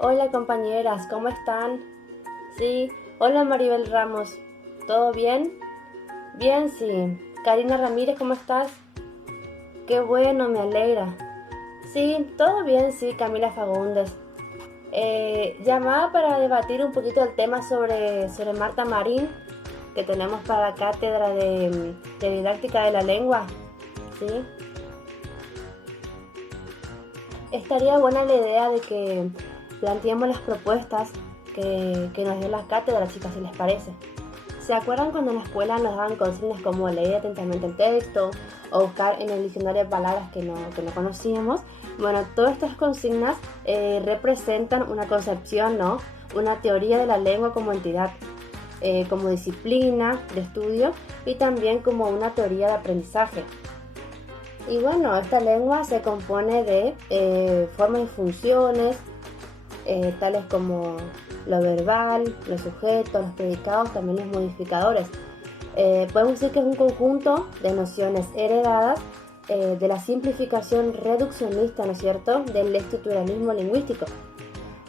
Hola compañeras, ¿cómo están? Sí, hola Maribel Ramos, ¿todo bien? Bien, sí. Karina Ramírez, ¿cómo estás? Qué bueno, me alegra. Sí, todo bien, sí, Camila Fagundes. Llamaba para debatir un poquito el tema sobre Marta Marín, que tenemos para la cátedra de didáctica de la lengua, ¿sí? Estaría buena la idea de que planteemos las propuestas que nos dio la cátedra, chicas, si les parece. ¿Se acuerdan cuando en la escuela nos daban consignas como leer atentamente el texto o buscar en el diccionario de palabras que no conocíamos? Bueno, todas estas consignas representan una concepción, ¿no? Una teoría de la lengua como entidad, como disciplina de estudio y también como una teoría de aprendizaje. Y bueno, esta lengua se compone de formas y funciones, tales como lo verbal, los sujetos, los predicados, también los modificadores. Podemos decir que es un conjunto de nociones heredadas de la simplificación reduccionista, ¿no es cierto?, del estructuralismo lingüístico.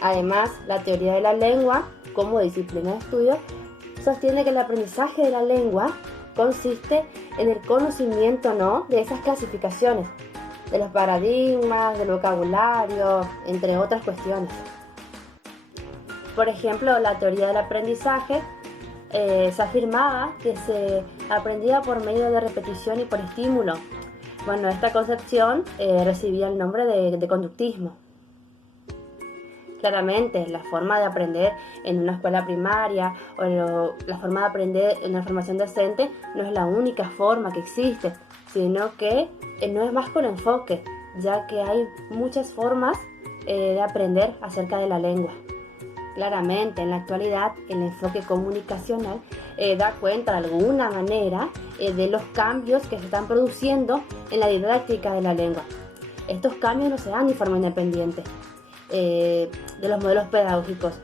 Además, la teoría de la lengua, como disciplina de estudio, sostiene que el aprendizaje de la lengua consiste en el conocimiento, ¿no?, de esas clasificaciones, de los paradigmas, del vocabulario, entre otras cuestiones. Por ejemplo, la teoría del aprendizaje se afirmaba que se aprendía por medio de repetición y por estímulo. Bueno, esta concepción recibía el nombre de conductismo. Claramente, la forma de aprender en una escuela primaria o la forma de aprender en la formación docente no es la única forma que existe, sino que no es más con enfoque, ya que hay muchas formas de aprender acerca de la lengua. Claramente, en la actualidad, el enfoque comunicacional da cuenta de alguna manera de los cambios que se están produciendo en la didáctica de la lengua. Estos cambios no se dan de forma independiente de los modelos pedagógicos.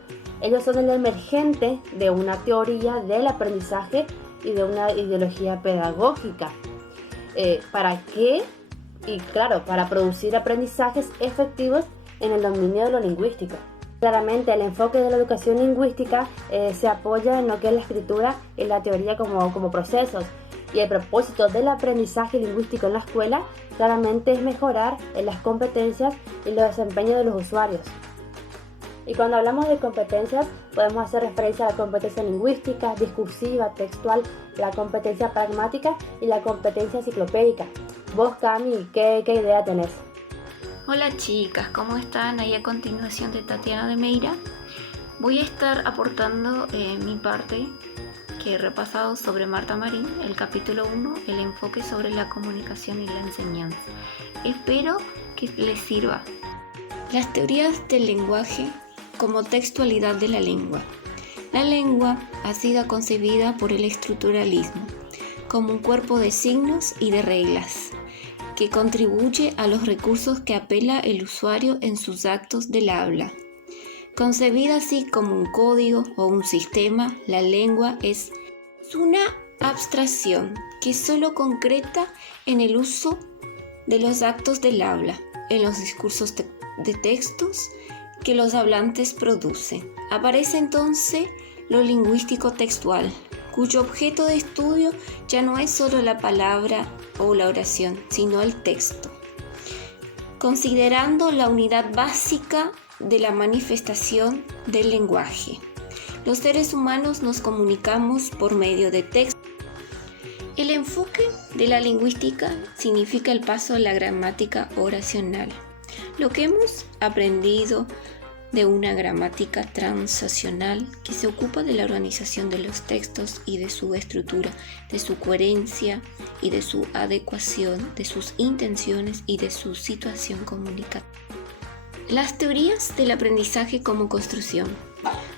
Ellos son el emergente de una teoría del aprendizaje y de una ideología pedagógica. ¿Para qué? Y claro, para producir aprendizajes efectivos en el dominio de lo lingüístico. Claramente, el enfoque de la educación lingüística se apoya en lo que es la escritura y la teoría como procesos. Y el propósito del aprendizaje lingüístico en la escuela claramente es mejorar las competencias y los desempeños de los usuarios. Y cuando hablamos de competencias, podemos hacer referencia a la competencia lingüística, discursiva, textual, la competencia pragmática y la competencia enciclopédica. Vos, Cami, ¿qué idea tenés? Hola chicas, ¿cómo están? Ahí a continuación de Tatiana de Meira voy a estar aportando mi parte que he repasado sobre Marta Marín, el capítulo 1, el enfoque sobre la comunicación y la enseñanza. Espero que les sirva. Las teorías del lenguaje como textualidad de la lengua. La lengua ha sido concebida por el estructuralismo como un cuerpo de signos y de reglas que contribuye a los recursos que apela el usuario en sus actos del habla. Concebida así como un código o un sistema, la lengua es una abstracción que solo concreta en el uso de los actos del habla, en los discursos de textos que los hablantes producen. Aparece entonces lo lingüístico textual, cuyo objeto de estudio ya no es solo la palabra o la oración, sino el texto, considerando la unidad básica de la manifestación del lenguaje. Los seres humanos nos comunicamos por medio de texto. El enfoque de la lingüística significa el paso a la gramática oracional, lo que hemos aprendido de una gramática transaccional que se ocupa de la organización de los textos y de su estructura, de su coherencia y de su adecuación, de sus intenciones y de su situación comunicativa. Las teorías del aprendizaje como construcción.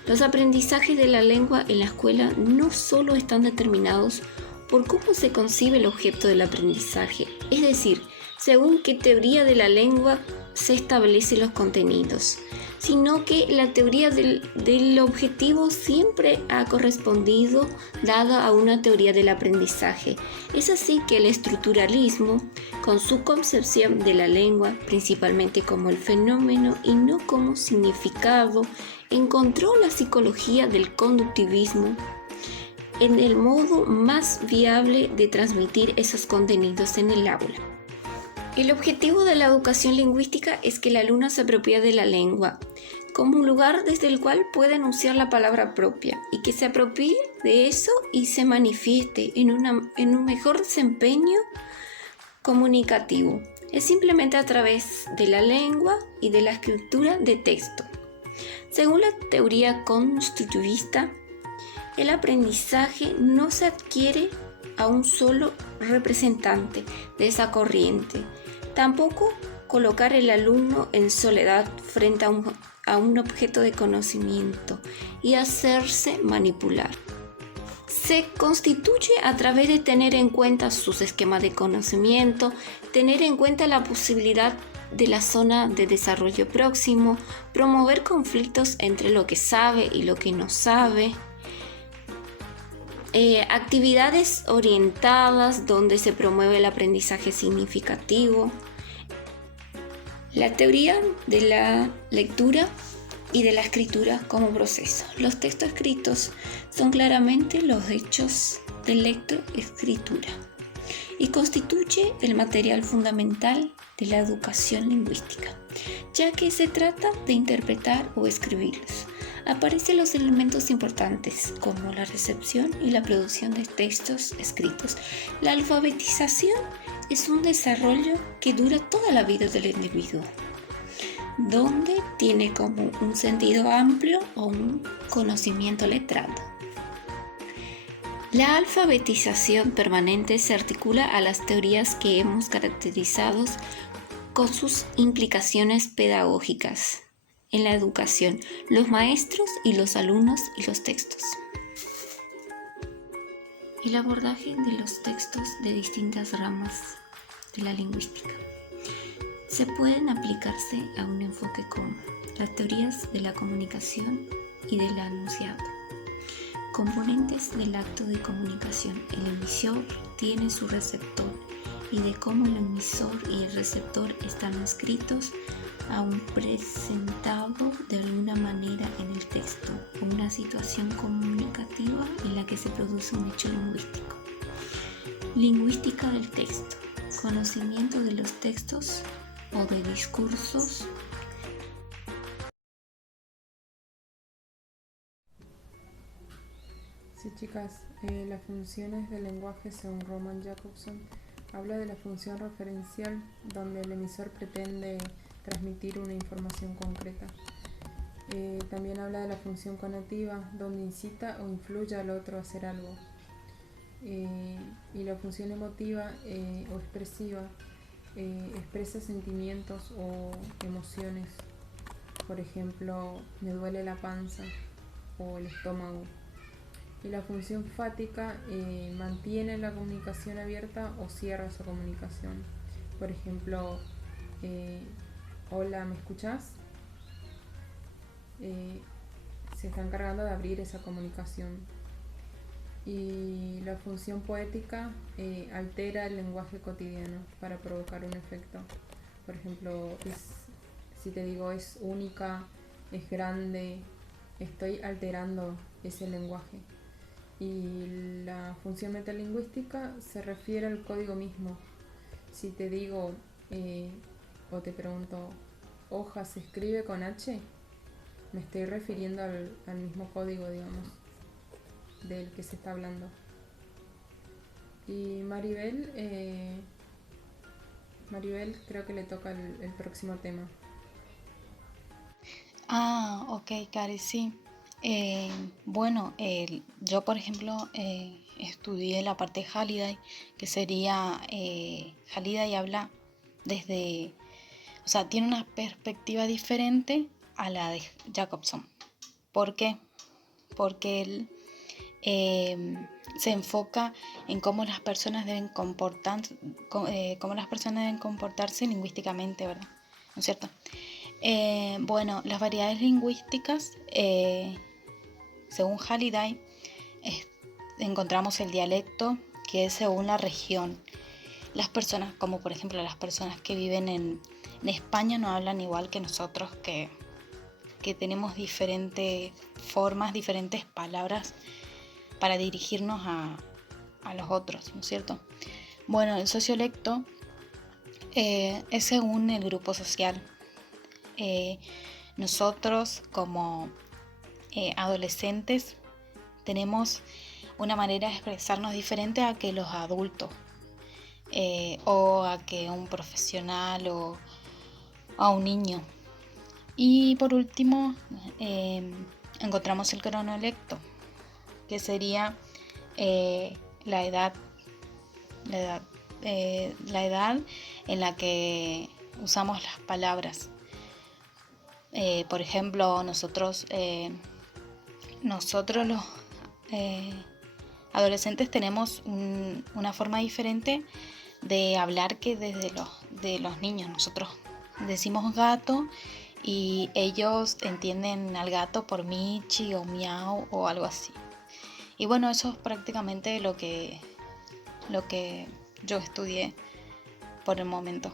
Los aprendizajes de la lengua en la escuela no solo están determinados por cómo se concibe el objeto del aprendizaje, es decir, según qué teoría de la lengua se establecen los contenidos, sino que la teoría del objetivo siempre ha correspondido dada a una teoría del aprendizaje. Es así que el estructuralismo, con su concepción de la lengua principalmente como el fenómeno y no como significado, encontró la psicología del conductivismo en el modo más viable de transmitir esos contenidos en el aula. El objetivo de la educación lingüística es que el alumno se apropie de la lengua como un lugar desde el cual pueda enunciar la palabra propia y que se apropie de eso y se manifieste en un mejor desempeño comunicativo. Es simplemente a través de la lengua y de la escritura de texto. Según la teoría constructivista, el aprendizaje no se adquiere a un solo representante de esa corriente. Tampoco colocar el alumno en soledad frente a un objeto de conocimiento y hacerse manipular. Se constituye a través de tener en cuenta sus esquemas de conocimiento, tener en cuenta la posibilidad de la zona de desarrollo próximo, promover conflictos entre lo que sabe y lo que no sabe, actividades orientadas donde se promueve el aprendizaje significativo, la teoría de la lectura y de la escritura como proceso. Los textos escritos son claramente los hechos de lectoescritura y constituye el material fundamental de la educación lingüística, ya que se trata de interpretar o escribirlos. Aparecen los elementos importantes como la recepción y la producción de textos escritos. La alfabetización es un desarrollo que dura toda la vida del individuo, donde tiene como un sentido amplio o un conocimiento letrado. La alfabetización permanente se articula a las teorías que hemos caracterizado con sus implicaciones pedagógicas en la educación, los maestros y los alumnos y los textos. El abordaje de los textos de distintas ramas de la lingüística se pueden aplicarse a un enfoque común, las teorías de la comunicación y del enunciado. Componentes del acto de comunicación. El emisor tiene su receptor y de cómo el emisor y el receptor están inscritos aún presentado de alguna manera en el texto, una situación comunicativa en la que se produce un hecho lingüístico. Lingüística del texto, conocimiento de los textos o de discursos. Sí, chicas, las funciones del lenguaje según Roman Jakobson habla de la función referencial, donde el emisor pretende transmitir una información concreta. También habla de la función conativa, donde incita o influye al otro a hacer algo. Y la función emotiva o expresiva expresa sentimientos o emociones. Por ejemplo, me duele la panza o el estómago. Y la función fática mantiene la comunicación abierta o cierra esa comunicación. Por ejemplo, hola, ¿me escuchás? Se está encargando de abrir esa comunicación. Y la función poética altera el lenguaje cotidiano para provocar un efecto. Por ejemplo, si te digo es única, es grande, estoy alterando ese lenguaje. Y la función metalingüística se refiere al código mismo. Si te digo o te pregunto, hoja se escribe con H, me estoy refiriendo al mismo código, digamos, del que se está hablando. Y Maribel creo que le toca el próximo tema. Ok, Cari, sí. Bueno, yo por ejemplo estudié la parte Halliday, que sería Halliday habla desde, o sea, tiene una perspectiva diferente a la de Jacobson. ¿Por qué? Porque él se enfoca en cómo las personas deben comportarse lingüísticamente, ¿verdad? es cierto? Bueno, las variedades lingüísticas, según Halliday, encontramos el dialecto, que es según la región. Las personas, como por ejemplo las personas que viven en España, no hablan igual que nosotros, que tenemos diferentes formas, diferentes palabras para dirigirnos a los otros, ¿no es cierto? Bueno, el sociolecto es según el grupo social. Nosotros como adolescentes tenemos una manera de expresarnos diferente a que los adultos, o a que un profesional o a un niño. Y por último encontramos el cronolecto, que sería la edad en la que usamos las palabras. Por ejemplo, nosotros los adolescentes tenemos una forma diferente de hablar que desde de los niños. Nosotros decimos gato y ellos entienden al gato por michi o miau o algo así. Y bueno, eso es prácticamente lo que yo estudié por el momento.